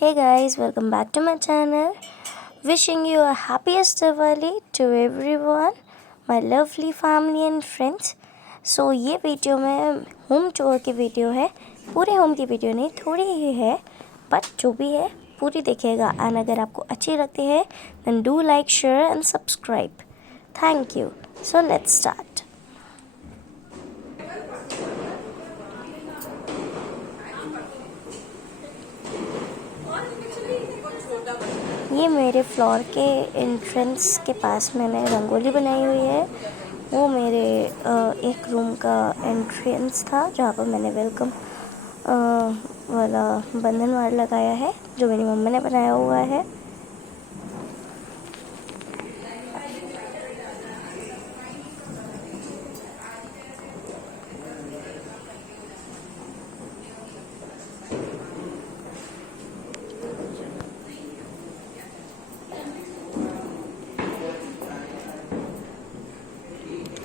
Hey guys, welcome back to my channel. Wishing you a happiest Diwali to everyone, my lovely family and friends. So ये video में home tour की video है। पूरे home की video नहीं, थोड़ी ही है, बट जो भी है पूरी देखिएगा। एंड अगर आपको अच्छी लगती है then do like, share and subscribe. Thank you. So let's start. ये मेरे फ्लोर के एंट्रेंस के पास मैंने रंगोली बनाई हुई है। वो मेरे एक रूम का एंट्रेंस था जहाँ पर मैंने वेलकम वाला बंधन वार लगाया है जो मेरी मम्मी ने बनाया हुआ है।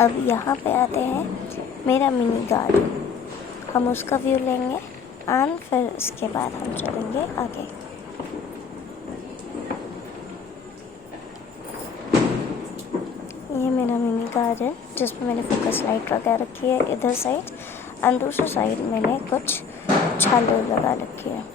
अब यहाँ पे आते हैं मेरा मिनी गार्डन। हम उसका व्यू लेंगे एंड फिर इसके बाद हम चलेंगे आगे। ये मेरा मिनी गार्डन जिसमें मैंने फोकस लाइट लगा रखी है इधर साइड एंड दूसरी साइड मैंने कुछ झालर लगा रखी है।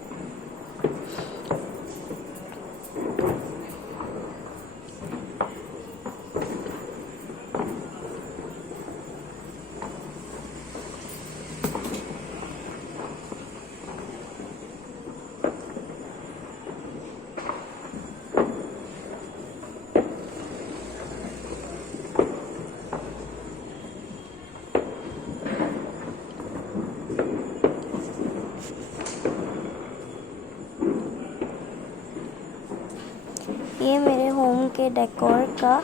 ये मेरे होम के डेकोर का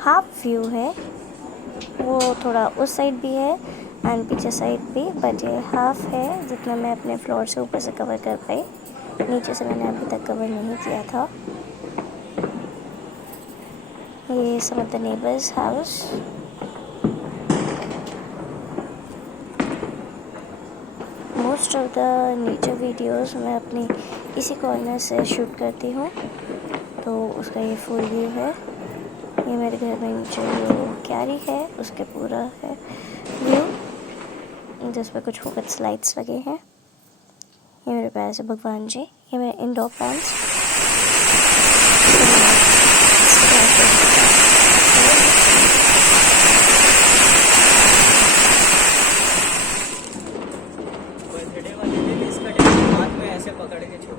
हाफ व्यू है। वो थोड़ा उस साइड भी है एंड पीछे साइड भी, बट ये हाफ है जितना मैं अपने फ्लोर से ऊपर से कवर कर पाई। नीचे से मैंने अभी तक कवर नहीं किया था। ये some of the neighbours house. Most of the nature videos मैं अपनी इसी कॉर्नर से शूट करती हूँ, तो उसका ये फुल व्यू है। ये मेरे घर में जो क्यारी है उसके पूरा है व्यू जिस पर कुछ फोकस लाइट्स लगे हैं। ये मेरे प्यारे से भगवान जी। ये मेरे इंडोर प्लांट्स। बर्थडे वाले दिन इसका हाथ में ऐसे पकड़ के छोड़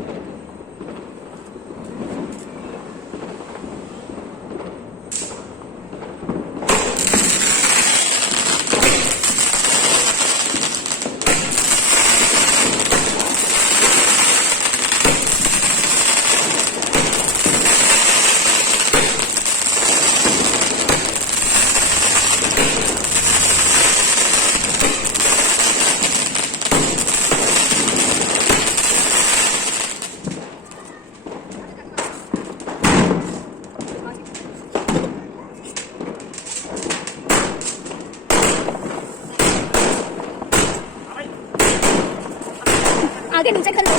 आगे नीचे कर लो।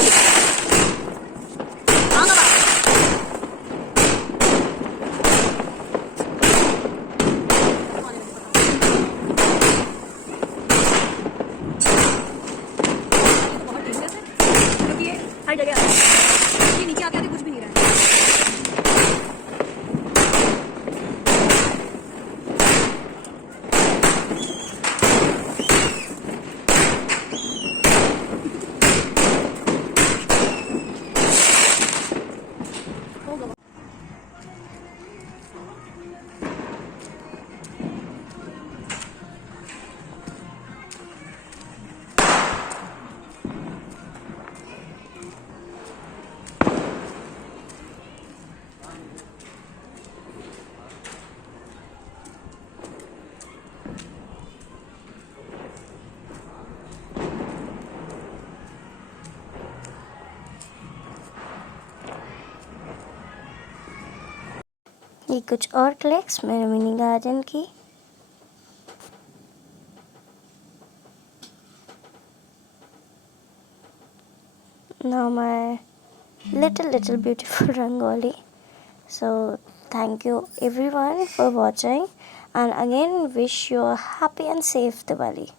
हाँ बाबा। बहुत डेंजरस है क्योंकि ये हर जगह आता है। ये नीचे आके आके कुछ भी नहीं रहा है। ये कुछ और क्लिक्स मेरे मिनी गार्डन की। Now my little beautiful rangoli. So thank you everyone for watching, and again wish you a happy and safe Diwali.